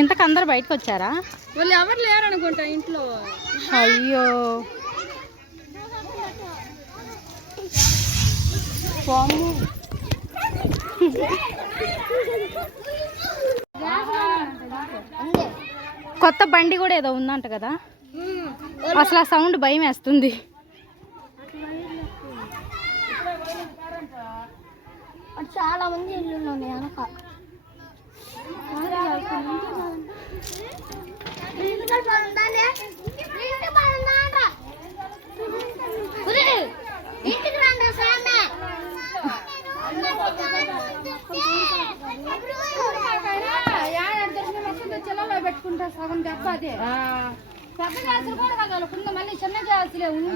ఇంతకు అందరు బయటకు వచ్చారా? వాళ్ళు ఎవరు లేరు అనుకుంటా ఇంట్లో. అయ్యో కొత్త బండి కూడా ఏదో ఉందంట కదా, అసలు ఆ సౌండ్ భయం వేస్తుంది. చాలా మంది ఇల్లు ఉన్నాయి వెనక. పెట్టుకుంటా సగం దెబ్బ అదే పెద్ద గ్యాసులు కూడా కదలకుండా మళ్ళీ చిన్న గ్యాసులే ఉంది.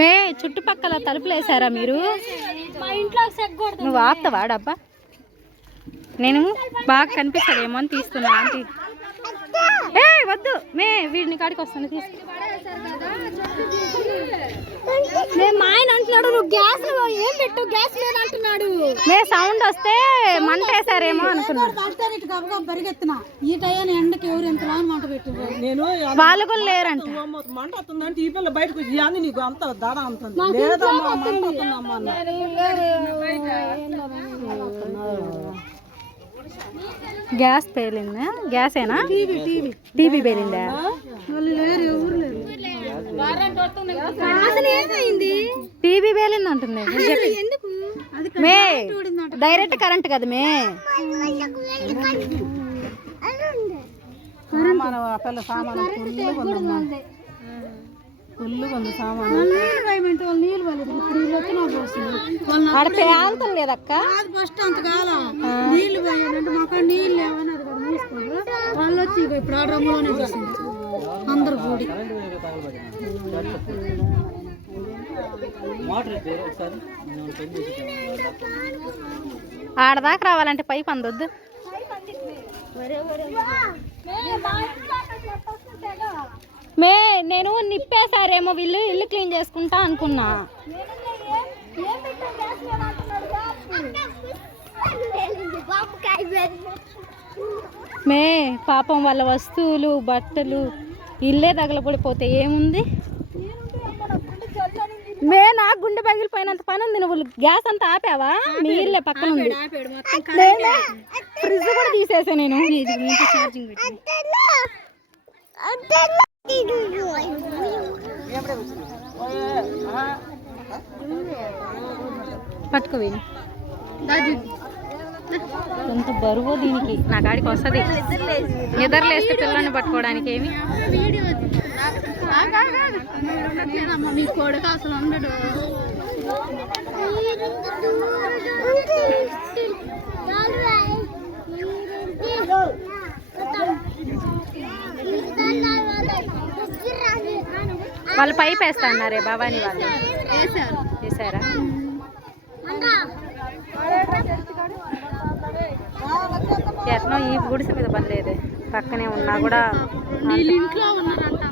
మే చుట్టుపక్కల తలుపులు వేసారా మీరు? మా ఇంట్లో నువ్వు ఆపుతావా డబ్బా? నేను బాగా కనిపిస్తాడేమో అని తీస్తున్నా. ఆంటీ ఏ వద్దు మే, వీడిని కాడికి వస్తాను తీసుకు. మా ఆయన అంటున్నాడు నువ్వు గ్యాస్ ఏం పెట్టు, గ్యాస్ లేదు అంటున్నాడు. మే సౌండ్ వస్తే మంట వేసారేమో అనుకున్నాను. పరిగెత్తున్నా ఈ టైం ఎండకి ఎవరు ఎంత మంట పెట్టు. నేను వాళ్ళు కూడా లేరంట. మంట వస్తుందంటే ఈ పిల్ల బయటకు వచ్చి అంది నీకు అంత దాడ అంతుంది లేదమ్మా మంట వస్తుందమ్మా అన్న. గ్యాస్ పేలిందా? గ్యాసేనా? టీవీ పేలిందా? టీవీ పేలింది అంటుంది. మే డైరెక్ట్ కరెంట్ కదా మే. పిల్ల సామాను ఫుల్గా ఉంది సామాను. ఆడ పేల్తం లేదక్క. ఫస్ట్ అంత కాల నీళ్లు పోయాలంటే మాకు నీళ్ళు ఏమని అది కూడా మూసుకోరు. వాళ్ళు వచ్చి ఇప్పుడు ఆ డ్రమ్ములోనే చూసింది అందరు కూడి. ఆడదాకా రావాలంటే పైపు అందొద్దు. మే నేను నిప్పేసారేమో వీళ్ళు ఇల్లు క్లీన్ చేసుకుంటా అనుకున్నా. మే పాపం వాళ్ళ వస్తువులు బట్టలు ఇల్లే తగలపడిపోతే ఏముంది మే? నాకు గుండె పగిలిపోయినంత పని ఉంది. నువ్వు గ్యాస్ అంతా ఆపావా? మీ ఇల్లే పక్కన ఉంది. ఫ్రిడ్జ్ కూడా తీసేసా నేను. పట్టుకోవి ఎంత బరువు దీనికి. నా కాడికి వస్తుంది నిద్రలేస్తే పిల్లల్ని పట్టుకోవడానికి. ఏమి మీ కొడుకు అసలు ఉండడు. వాళ్ళు పైప్ వేస్తా అన్నారే భవానీ వాళ్ళు. వేసారా? ఎట్నో ఈ గుడిసె మీద పనిలేదు, పక్కనే ఉన్నా కూడా ఇంట్లో ఉన్నారంట.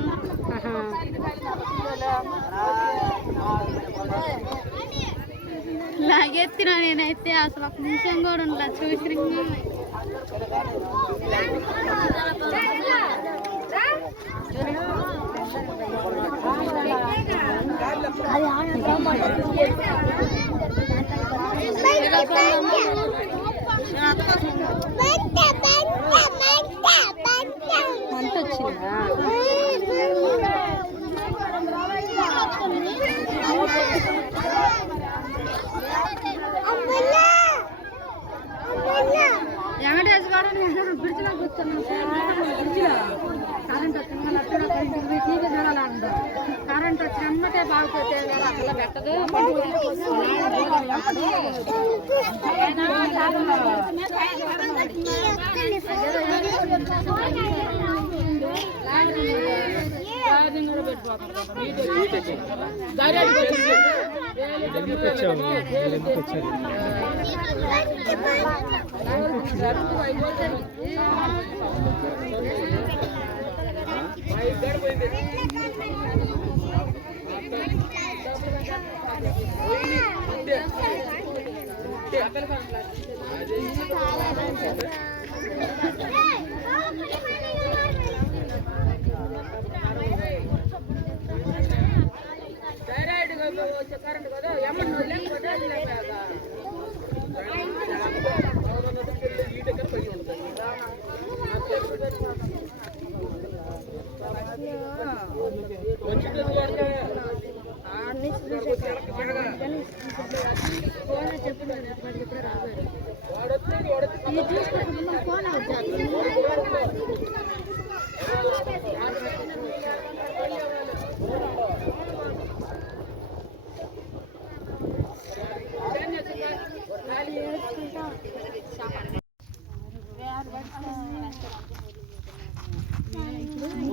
లాగెత్తిన నేనైతే అసలు ఒక నిమిషం కూడా ఉండలా. చూసి మంట వచ్చిందా? వెంకటేష్ గారు బ్రిడ్జ్లో కూర్చున్నాం. కరెంట్ వచ్చింది కరెంట్ వచ్చినమ్మటే బాగుపోతే అట్లా పెట్టదు.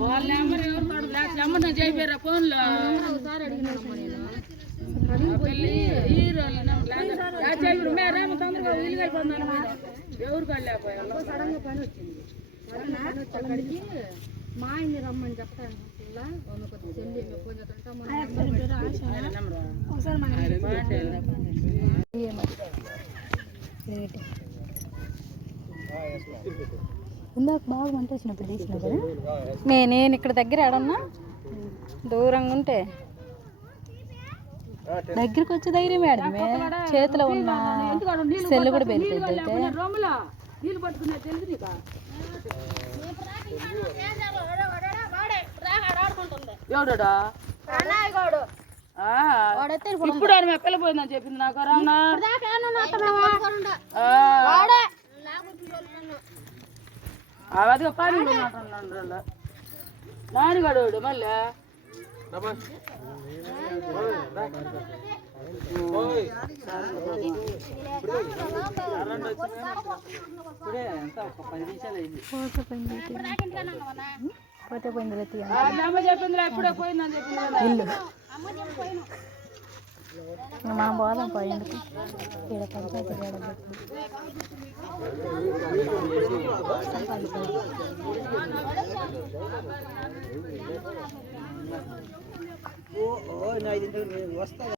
వాళ్ళ నెంబర్ ఎవరు కాదు నెంబర్ నేను చెప్పారా ఫోన్లో ఎవరు కాలేకపోయా సడన్గా పని వచ్చింది అక్కడికి మా ఆయన్ని రమ్మని చెప్తాను ఇందాక బాగా వంట వచ్చినప్పుడు తీసిన కదా నేను ఇక్కడ దగ్గర ఆడన్నా దూరంగా ఉంటే దగ్గరికి వచ్చే ధైర్యం ఆడమే చేతిలో ఉన్న సెల్ కూడా పెరిగిపోయింది అయితే ఇప్పుడు ఆయన మెక్కలిపోయిందని చెప్పింది నాకు అదిగా పని నాన్నగాడు మళ్ళీ పోతే పోయింది చెప్పింది ఎప్పుడే పోయిందని చెప్పింది మనం పోదాం పోయింది ఇక్కడ పంచాయతీ వస్తా